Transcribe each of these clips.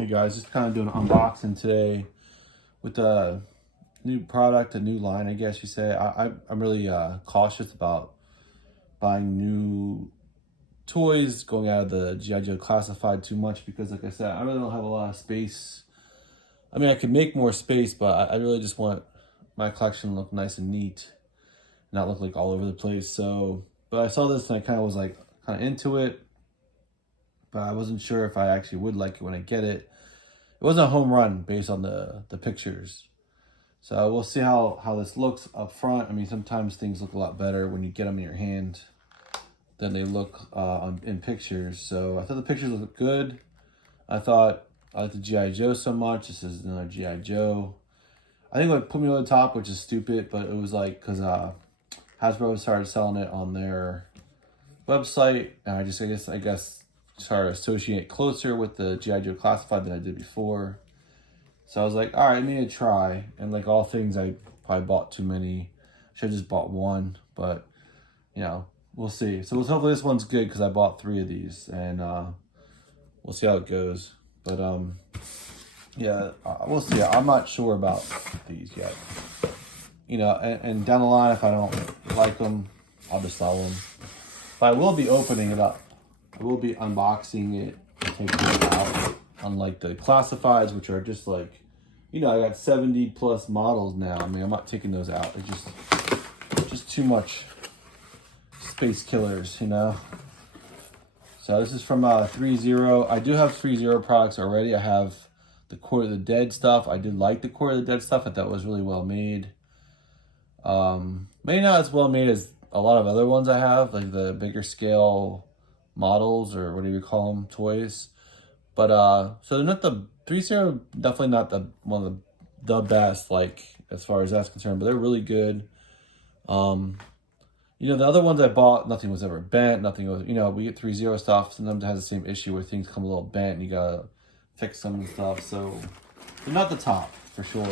Hey guys, just kind of doing an unboxing today with a new product, a new line, I guess you say. I'm really cautious about buying new toys, going out of the G.I. Joe classified too much because, like I said, I really don't have a lot of space. I mean, I could make more space, but I really just want my collection to look nice and neat, not look like all over the place. So, but I saw this and I kind of was like kind of into it, but I wasn't sure if I actually would like it when I get it. It wasn't a home run based on the pictures. So we'll see how this looks up front. I mean, sometimes things look a lot better when you get them in your hand than they look in pictures. So I thought the pictures looked good. I thought I like the G.I. Joe so much. This is another G.I. Joe. I think it put me on the top, which is stupid, but it was like, because Hasbro started selling it on their website. And I guess started associating it closer with the G.I. Joe Classified than I did before. So I was like, all right, I need to try. And like all things, I probably bought too many. Should have just bought one, but you know, we'll see. So hopefully this one's good because I bought 3 of these, and we'll see how it goes. But yeah, we'll see. I'm not sure about these yet. You know, and down the line, if I don't like them, I'll just sell them. But I will be opening it up. I will be unboxing it and taking it out, unlike the classifieds, which are just like, you know, I got 70 plus models now. I mean, I'm not taking those out. It's just too much space killers, you know. So this is from Threezero. I do have Threezero products already. I have the Court of the Dead stuff. I did like the Court of the Dead stuff. I thought it was really well made. Maybe not as well made as a lot of other ones I have, like the bigger scale models, or whatever you call them, toys. But so they're not the Threezero, definitely not one of the best, like as far as that's concerned, but they're really good. You know, the other ones I bought, nothing was ever bent, nothing was, you know, we get Threezero stuff, sometimes it has the same issue where things come a little bent and you gotta fix them and stuff. So they're not the top for sure.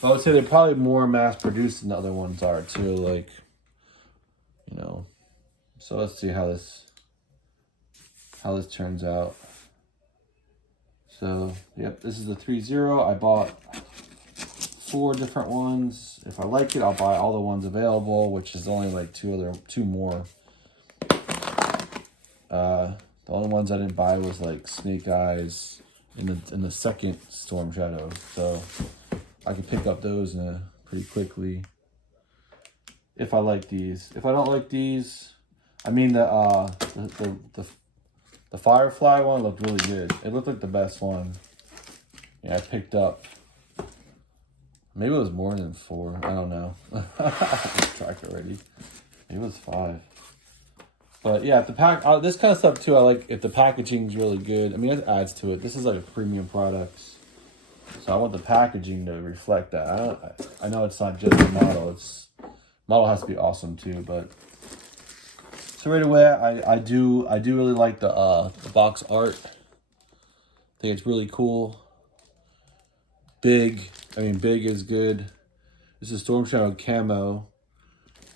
But I would say they're probably more mass produced than the other ones are too, like, you know. So let's see how this turns out. So, yep, this is the Threezero. I bought 4 different ones. If I like it, I'll buy all the ones available, which is only like 2 more. The only ones I didn't buy was like Snake Eyes in the second Storm Shadow. So I can pick up those pretty quickly if I like these. If I don't like these, I mean the Firefly one looked really good. It looked like the best one. Yeah, I picked up. Maybe it was more than 4. I don't know. I lost track already. Maybe it was 5. But yeah, if the this kind of stuff too, I like if the packaging's really good. I mean, it adds to it. This is like a premium product, so I want the packaging to reflect that. I know it's not just the model. Model has to be awesome too, but. So right away, I do really like the box art. I think it's really cool. Big is good. This is Storm Shadow Camo.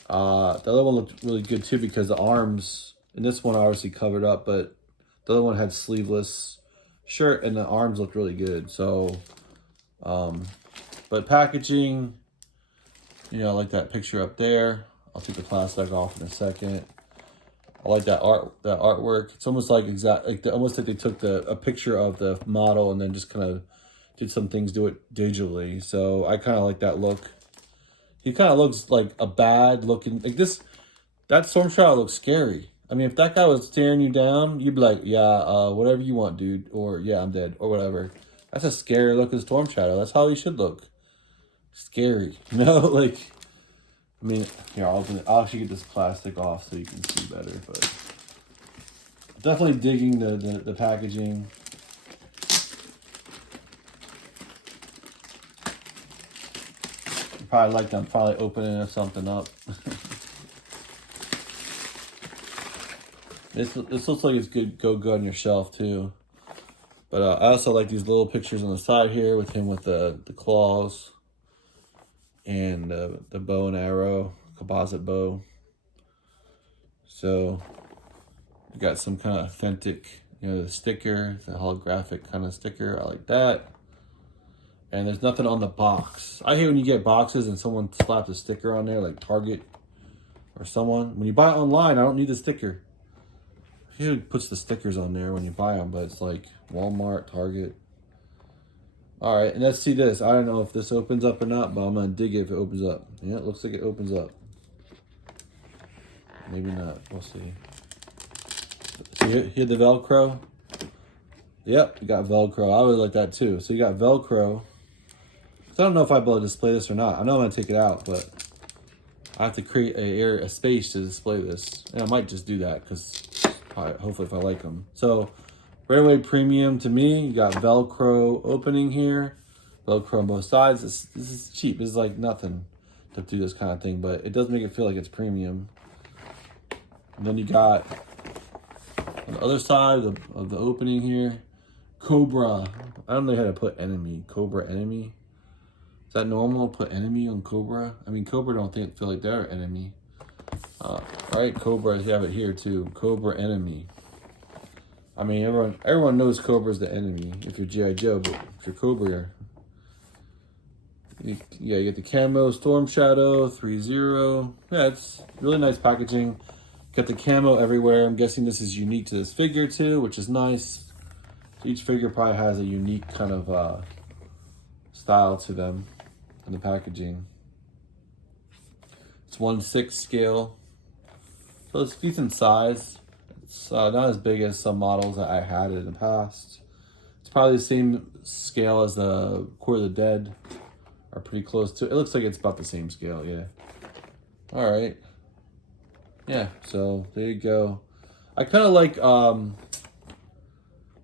The other one looked really good too because the arms, and this one obviously covered up, but the other one had sleeveless shirt and the arms looked really good. So, but packaging, you know, I like that picture up there. I'll take the plastic off in a second. I like that artwork. It's almost like almost like they took a picture of the model and then just kind of did some things to it digitally. So I kind of like that look. He kind of looks like a bad looking, like this. That Storm Shadow looks scary. I mean, if that guy was staring you down, you'd be like, yeah, whatever you want, dude, or yeah, I'm dead, or whatever. That's a scary looking Storm Shadow. That's how he should look. Scary, you know, like. I mean, here, I'll actually get this plastic off so you can see better, but definitely digging the packaging. You probably like them probably opening something up. This looks like it's go good on your shelf too. But I also like these little pictures on the side here with him with the claws. And the bow and arrow, composite bow. So you got some kind of authentic You know, the sticker, the holographic kind of sticker. I like that. And there's nothing on the box. I hate when you get boxes and someone slaps a sticker on there, like Target or someone. When you buy it online, I don't need the sticker. Usually puts the stickers on there when you buy them, but it's like Walmart, Target. All right, and let's see this. I don't know if this opens up or not, but I'm gonna dig it if it opens up. Yeah, it looks like it opens up. Maybe not. We'll see. So here the Velcro. Yep, you got Velcro. I would like that too. So you got Velcro. So I don't know if I'll be able to display this or not. I know I'm gonna take it out, but I have to create a space to display this. And I might just do that because hopefully if I like them. So Railway Premium to me, you got Velcro opening here, Velcro on both sides. This is cheap. This is like nothing to do this kind of thing, but it does make it feel like it's premium. And then you got on the other side of the opening here, Cobra. I don't know how to put enemy. Cobra enemy. Is that normal? Put enemy on Cobra? I mean, Cobra don't feel like they're an enemy. Right? Cobra, you have it here too. Cobra enemy. I mean, everyone knows Cobra's the enemy if you're G.I. Joe, but if you're Cobra, you get the Camo Storm Shadow, Threezero. Yeah, it's really nice packaging. Got the camo everywhere. I'm guessing this is unique to this figure too, which is nice. So each figure probably has a unique kind of style to them in the packaging. It's 1/6 scale, so it's decent size. It's not as big as some models that I had in the past. It's probably the same scale as the Court of the Dead, or pretty close to. It looks like it's about the same scale, yeah. All right. Yeah, so there you go. I kind of like,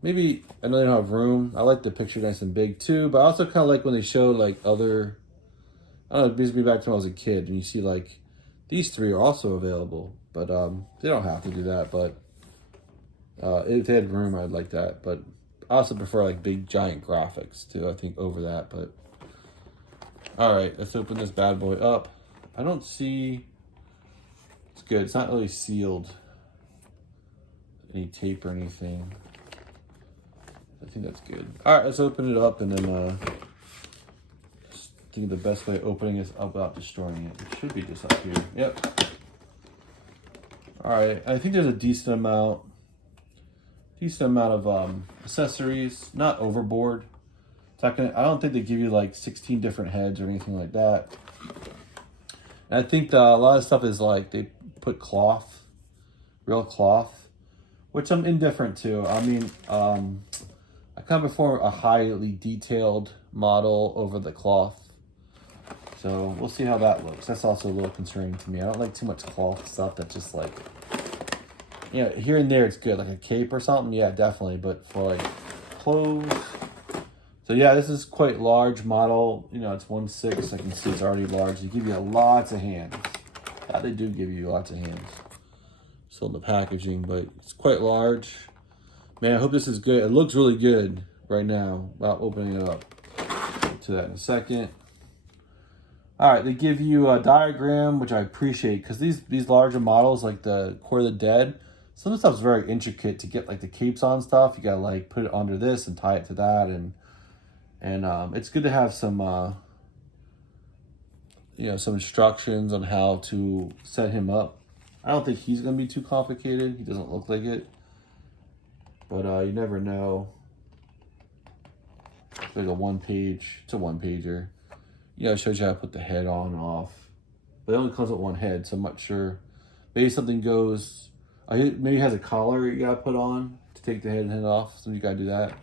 maybe, I know they don't have room. I like the picture nice and big too, but I also kind of like when they show like other, I don't know, it brings me back to when I was a kid and you see like, these three are also available, but they don't have to do that, but if they had room, I'd like that, but I also prefer like big giant graphics too, I think, over that, but all right, let's open this bad boy up. I don't see, it's good, it's not really sealed, any tape or anything. I think that's good. All right, let's open it up and then I think the best way of opening is without destroying it. It should be just up here. Yep. All right, I think there's a decent amount of accessories, not overboard. It's not gonna, I don't think they give you like 16 different heads or anything like that. And I think a lot of stuff is like they put cloth, real cloth, which I'm indifferent to. I mean, I kind of prefer a highly detailed model over the cloth. So we'll see how that looks. That's also a little concerning to me. I don't like too much cloth stuff that just like, you know, here and there it's good. Like a cape or something, yeah, definitely. But for like clothes. So yeah, this is quite large model. You know, it's 1/6. I can see it's already large. They give you lots of hands. Yeah, they do give you lots of hands. Still in the packaging, but it's quite large. Man, I hope this is good. It looks really good right now without opening it up. Get to that in a second. All right, they give you a diagram, which I appreciate, because these larger models, like the Court of the Dead, some of the stuff's very intricate to get like the capes on stuff. You gotta like put it under this and tie it to that, and it's good to have some you know, some instructions on how to set him up. I don't think he's gonna be too complicated. He doesn't look like it, but you never know. It's like a one-page. It's a one-pager. You know, it shows you how to put the head on and off. But it only comes with one head, so I'm not sure. Maybe something goes, maybe it has a collar you gotta put on to take the head and head off. So you gotta do that.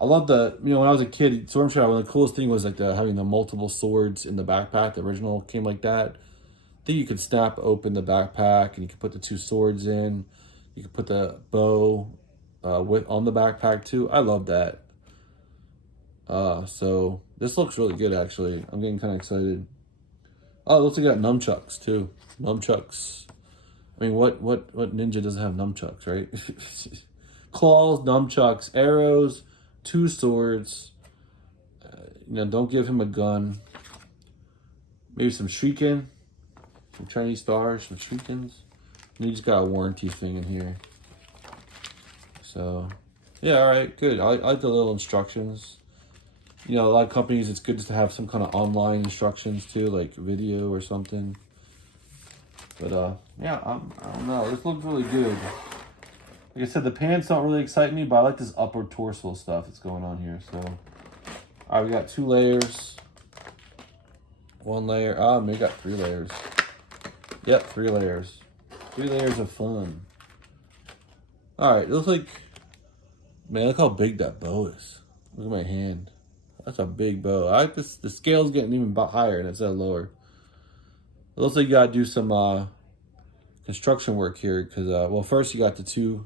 I love the, you know, when I was a kid, Storm Shadow, one of the coolest thing was like having the multiple swords in the backpack. The original came like that. I think you could snap open the backpack and you could put the two swords in. You could put the bow on the backpack too. I love that. So this looks really good, actually. I'm getting kind of excited. Oh, it looks like it got nunchucks too. Nunchucks. I mean, what ninja doesn't have nunchucks, right? Claws, nunchucks, arrows, two swords. You know, don't give him a gun. Maybe some shrieking, some Chinese stars, some shriekins. And you just got a warranty thing in here. So So, yeah, all right, good. I like the little instructions. You know, a lot of companies, it's good just to have some kind of online instructions too, like video or something. But yeah, I don't know. This looks really good. Like I said, the pants don't really excite me, but I like this upper torso stuff that's going on here. So, all right, we got 2 layers. 1 layer. Ah, we got 3 layers. Yep, 3 layers. 3 layers of fun. All right, it looks like, man, look how big that bow is. Look at my hand. That's a big bow. I like this. The scale's getting even higher instead of lower. It looks like you gotta do some construction work here because, well, first you got the 2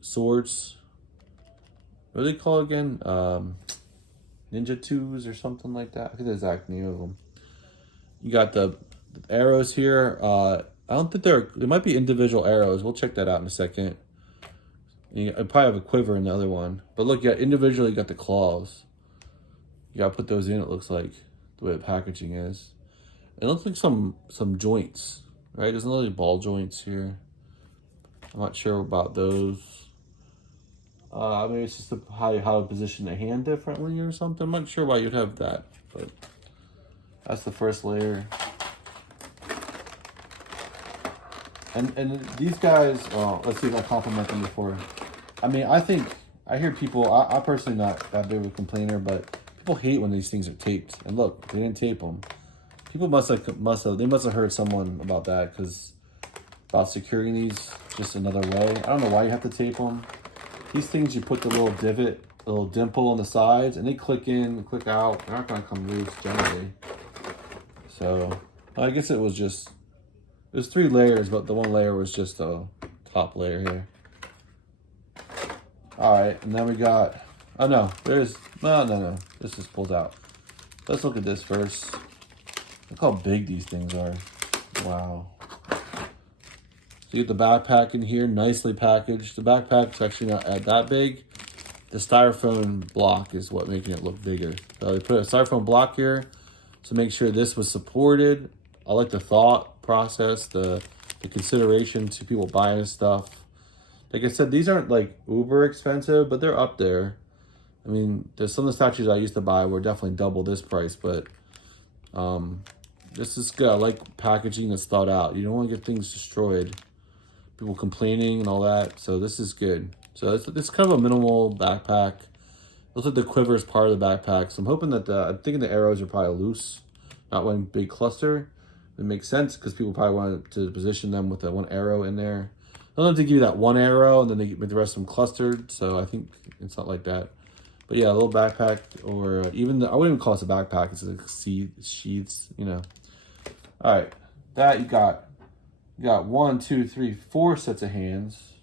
swords. What do they call it again? Ninja 2s or something like that. I think the exact name of them. You got the arrows here. I don't think they might be individual arrows. We'll check that out in a second. I probably have a quiver in the other one. But look, yeah, individually you got the claws. You gotta put those in, it looks like, the way the packaging is. It looks like some joints, right? There's no ball joints here. I'm not sure about those. Maybe it's just how to position the hand differently or something. I'm not sure why you'd have that, but that's the first layer. And these guys, well, let's see if I compliment them before. I mean, I hear people, I personally not that big of a complainer, but people hate when these things are taped. And look, they didn't tape them. People must have heard someone about that, because about securing these just another way. I don't know why you have to tape them. These things, you put the little divot, the little dimple on the sides, and they click in, click out. They're not gonna come loose generally. So I guess it was 3 layers, but the 1 layer was just a top layer here. All right, and then we got, oh no, no, this just pulls out. Let's look at this first. Look how big these things are. Wow. So you get the backpack in here, nicely packaged. The backpack's actually not that big. The styrofoam block is what making it look bigger. So they put a styrofoam block here to make sure this was supported. I like the thought process, the consideration to people buying this stuff. Like I said, these aren't like uber expensive, but they're up there. I mean, there's some of the statues I used to buy were definitely double this price, but this is good. I like packaging that's thought out. You don't want to get things destroyed. People complaining and all that. So this is good. So it's kind of a minimal backpack. Looks like the quiver is part of the backpack. So I'm hoping that I'm thinking the arrows are probably loose, not one big cluster. It makes sense because people probably wanted to position them with that 1 arrow in there. I don't have to give you that 1 arrow and then they make the rest of them clustered. So I think it's not like that. But yeah, a little backpack, or even I wouldn't even call this a backpack. It's like sheaths, you know. All right, that you got 1, 2, 3, 4 sets of hands.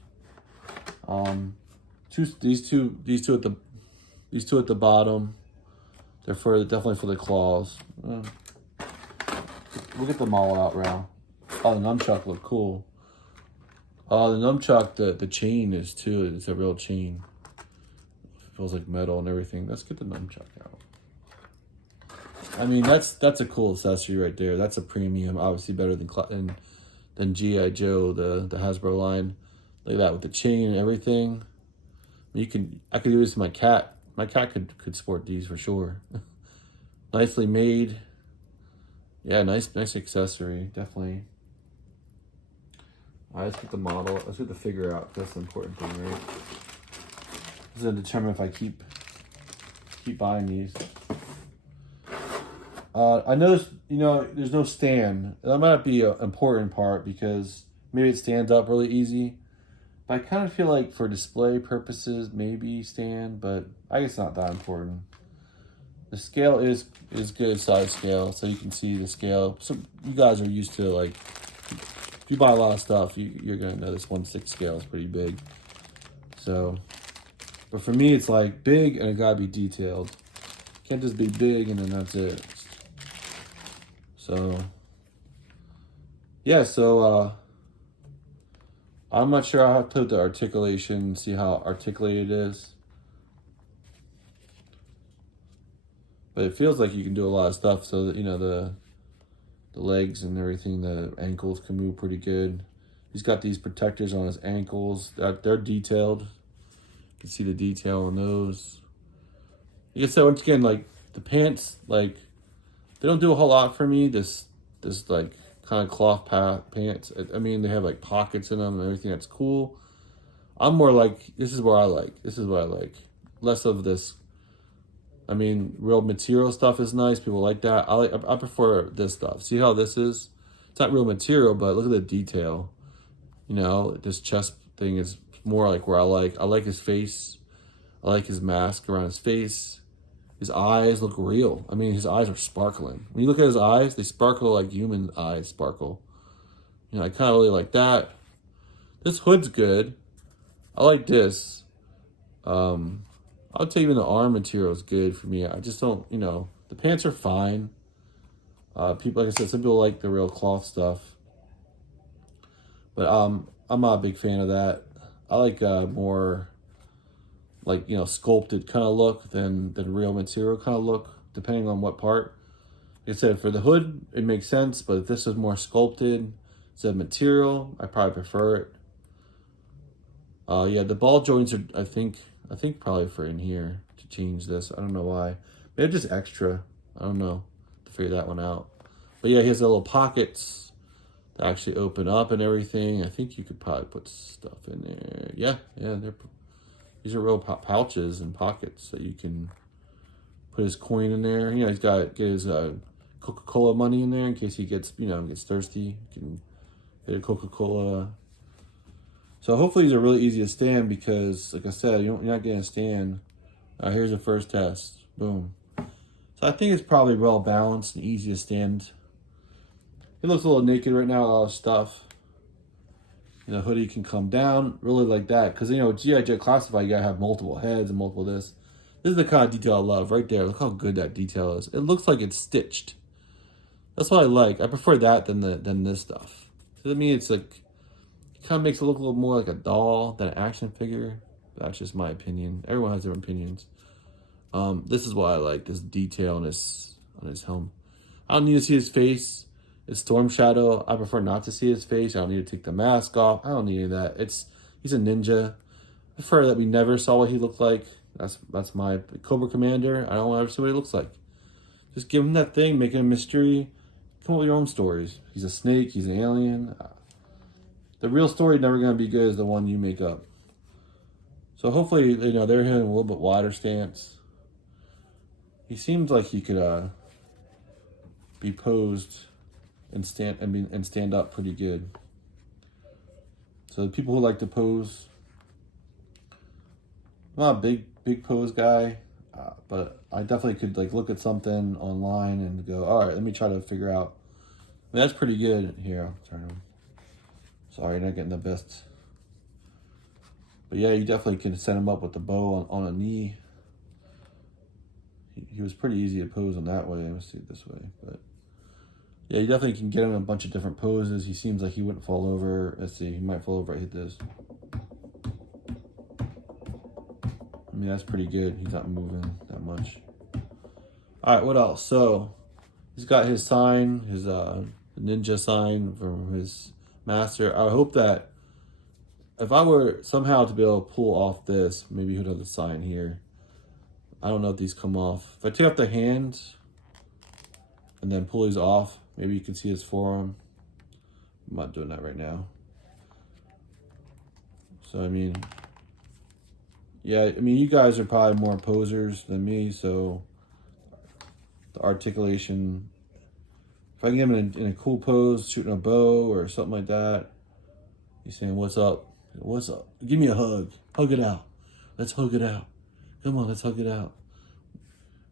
These two at the bottom. They're definitely for the claws. We'll get them all out now. Oh, the nunchuck look cool. Oh, the nunchuck, the chain is too. It's a real chain. It feels like metal and everything. Let's get the nunchuck out. I mean, that's a cool accessory right there. That's a premium, obviously better than G.I. Joe, the Hasbro line. Look at that with the chain and everything. I could do this to my cat. My cat could sport these for sure. Nicely made. Yeah, nice accessory, definitely. All right, let's get the model. Let's get the figure out. That's the important thing, right? This is gonna determine if I keep buying these. I noticed, there's no stand. That might be an important part because maybe it stands up really easy. But I kind of feel like for display purposes, maybe stand, but I guess not that important. The scale is good size scale, so you can see the scale. So you guys are used to, like, if you buy a lot of stuff, you're gonna know this 1/6 scale is pretty big. So, but for me, it's like big and it gotta be detailed. Can't just be big and then that's it. So, yeah, I'm not sure how to put the articulation, see how articulated it is. But it feels like you can do a lot of stuff so that, the legs and everything, the ankles can move pretty good. He's got these protectors on his ankles. They're detailed. You can see the detail on those. Like I said, once again, like the pants, like they don't do a whole lot for me. This like kind of cloth pants. I mean, they have like pockets in them and everything. That's cool. I'm more like, this is what I like. This is what I like. Less of this. I mean, real material stuff is nice. People like that. I prefer this stuff. See how this is? It's not real material, but look at the detail. You know, this chest thing is more like where I like. I like his face. I like his mask around his face. His eyes look real. I mean, his eyes are sparkling. When you look at his eyes, they sparkle like human eyes sparkle. You know, I kind of really like that. This hood's good. I like this. I'll tell you, even the arm material is good for me. I just don't, you know, the pants are fine. People, like I said, some people like the real cloth stuff. But I'm not a big fan of that. I like more like, you know, sculpted kind of look than real material kind of look, depending on what part. Like I said, for the hood, it makes sense, but if this is more sculpted instead of material, I probably prefer it. Yeah, the ball joints are, I think probably for in here to change this. I don't know why. Maybe just extra. I don't know to figure that one out. But yeah, he has the little pockets that actually open up and everything. I think you could probably put stuff in there. Yeah, these are real pouches and pockets that you can put his coin in there. You know, he's got get his Coca-Cola money in there in case he gets, you know, gets thirsty. You can get a Coca-Cola. So hopefully these are really easy to stand because, like I said, you're not getting a stand. Here's the first test. Boom. So I think it's probably well balanced and easy to stand. It looks a little naked right now, a lot of stuff. You know, hoodie can come down, really like that. Because, you know, G.I. Joe Classified, you gotta have multiple heads and multiple this. This is the kind of detail I love right there. Look how good that detail is. It looks like it's stitched. That's what I like. I prefer that than this stuff. To me, it's like, kind of makes it look a little more like a doll than an action figure. That's just my opinion. Everyone has different opinions. This is what I like, this detail on his helmet. I don't need to see his face. It's Storm Shadow. I prefer not to see his face. I don't need to take the mask off. I don't need any of that. He's a ninja. I prefer that we never saw what he looked like. That's my Cobra Commander. I don't want to ever see what he looks like. Just give him that thing, make it a mystery. Come up with your own stories. He's a snake. He's an alien. The real story is never going to be good as the one you make up. So hopefully, you know, they're having a little bit wider stance. He seems like he could be posed and stand up pretty good. So the people who like to pose, I'm not a big pose guy, but I definitely could like look at something online and go, all right, let me try to figure out. I mean, that's pretty good. Here, I'll turn him. Sorry, not getting the best. But yeah, you definitely can set him up with the bow on a knee. He was pretty easy to pose on that way. Let's see it this way. But yeah, you definitely can get him in a bunch of different poses. He seems like he wouldn't fall over. Let's see, he might fall over. I hit this. I mean, that's pretty good. He's not moving that much. All right, what else? So he's got his sign, his ninja sign from his master. I hope that if I were somehow to be able to pull off this, maybe he'd have the sign here. I don't know if these come off. If I take off the hands and then pull these off, maybe you can see his forearm. I'm not doing that right now. So, I mean, yeah, I mean, you guys are probably more posers than me, so the articulation, if I can get him in a cool pose, shooting a bow or something like that, he's saying, what's up? What's up? Give me a hug. Hug it out. Let's hug it out. Come on, let's hug it out.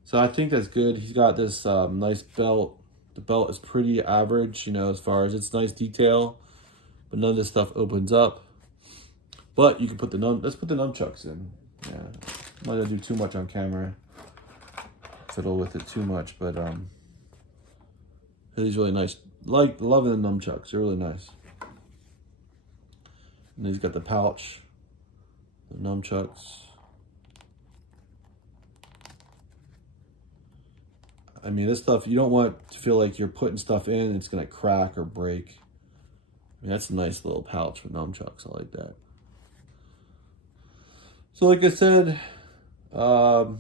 So I think that's good. He's got this nice belt. The belt is pretty average, you know, as far as it's nice detail, but none of this stuff opens up. But you can put let's put the nunchucks in. Yeah, I'm not gonna do too much on camera. Fiddle with it too much, but he's really nice. Loving the nunchucks. They're really nice. And he's got the pouch, the nunchucks. I mean, this stuff, you don't want to feel like you're putting stuff in, it's going to crack or break. I mean, that's a nice little pouch with nunchucks. I like that. So like I said, love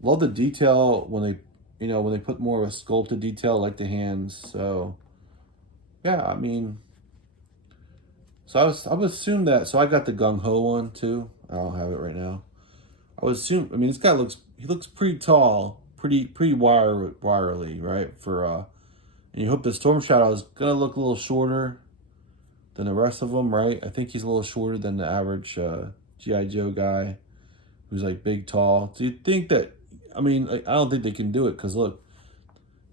the detail when they, when they put more of a sculpted detail like the hands. So yeah, I mean, so I would assume that. So I got the Gung Ho one too. I don't have it right now. I would assume. I mean, this guy looks pretty tall, pretty wiry, right? And you hope the Storm Shadow is gonna look a little shorter than the rest of them, right? I think he's a little shorter than the average GI Joe guy, who's like big, tall. So you think that? I mean, I don't think they can do it because look,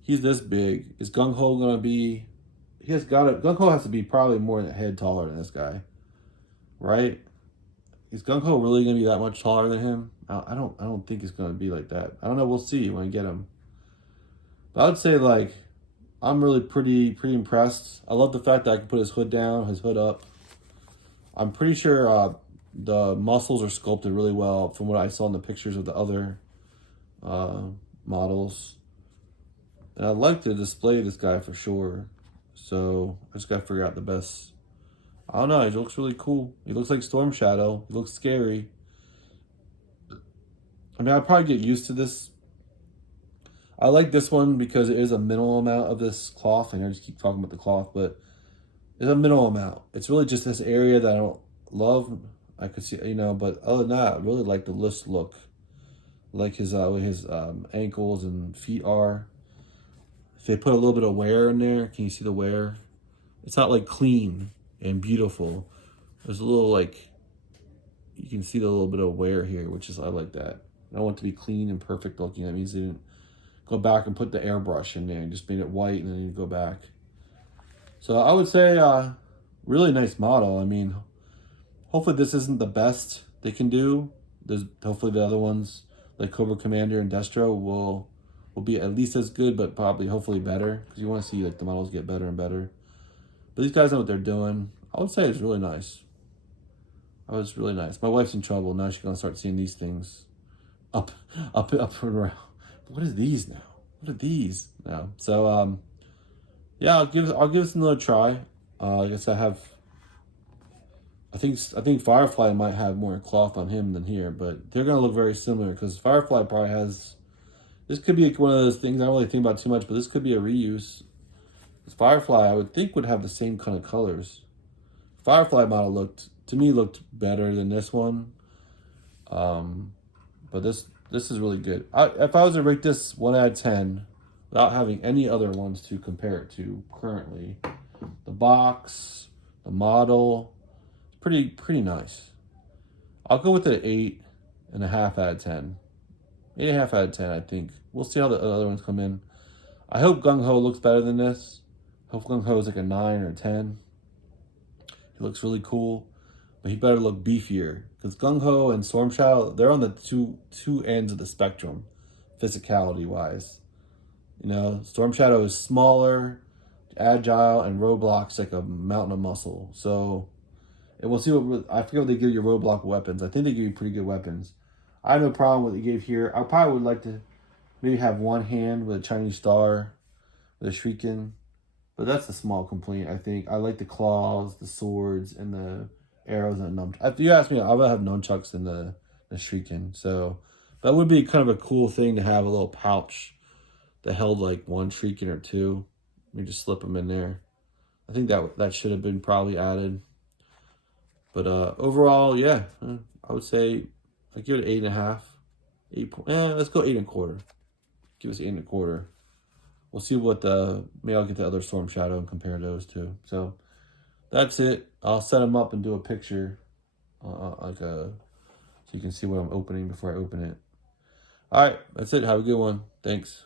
he's this big. Is Gung Ho gonna be? Gung Ho has to be probably more than a head taller than this guy, right? Is Gung Ho really gonna be that much taller than him? I don't think it's gonna be like that. I don't know. We'll see when I get him. But I would say like I'm really pretty impressed. I love the fact that I can put his hood down, his hood up. I'm pretty sure the muscles are sculpted really well from what I saw in the pictures of the other models. And I'd like to display this guy for sure. So I just gotta figure out the best. I don't know, he looks really cool. He looks like Storm Shadow. He looks scary. I mean, I'd probably get used to this. I like this one because it is a minimal amount of this cloth. I just keep talking about the cloth, but it's a minimal amount. It's really just this area that I don't love. I could see, but other than that, I really like the list look. Like his ankles and feet are. If they put a little bit of wear in there, can you see the wear? It's not like clean and beautiful. There's a little like, you can see the little bit of wear here, which is, I like that. I want it to be clean and perfect looking. That means they didn't go back and put the airbrush in there and just made it white and then you go back. So I would say really nice model. I mean, hopefully this isn't the best they can do. Hopefully the other ones like Cobra Commander and Destro will be at least as good, but probably hopefully better, because you want to see like the models get better and better. But these guys know what they're doing. I would say it's really nice. That was really nice. My wife's in trouble now. She's gonna start seeing these things up and around. What is these now? What are these now? So yeah, I'll give this another try. I guess I think Firefly might have more cloth on him than here, but they're gonna look very similar because Firefly probably has. This could be one of those things I don't really think about too much, but this could be a reuse. This Firefly, I would think, would have the same kind of colors. Firefly model looked better than this one, but this is really good. If I was to rate this 1 out of 10, without having any other ones to compare it to currently, the box, the model, it's pretty nice. I'll go with an 8.5 out of 10. 8.5 out of 10, I think. We'll see how the other ones come in. I hope Gung Ho looks better than this. I hope Gung Ho is like a 9 or 10. He looks really cool, but he better look beefier, because Gung Ho and Storm Shadow, they're on the two ends of the spectrum, physicality wise. Storm Shadow is smaller, agile, and Roadblock's like a mountain of muscle. So, and we'll see I forget what they give you Roadblock weapons. I think they give you pretty good weapons. I have no problem with what they gave here. I probably would like to maybe have one hand with a Chinese star, with a Shuriken. But that's a small complaint, I think. I like the claws, the swords, and the arrows and nunchucks. If you ask me, I would have nunchucks in the Shuriken. So that would be kind of a cool thing to have a little pouch that held like one Shuriken or two. You just slip them in there. I think that should have been probably added. But overall, yeah, I would say I give it 8.5. Let's go 8.25. Give us 8.25. We'll see maybe I'll get the other Storm Shadow and compare those two. So that's it. I'll set them up and do a picture, so you can see what I'm opening before I open it. All right, that's it. Have a good one. Thanks.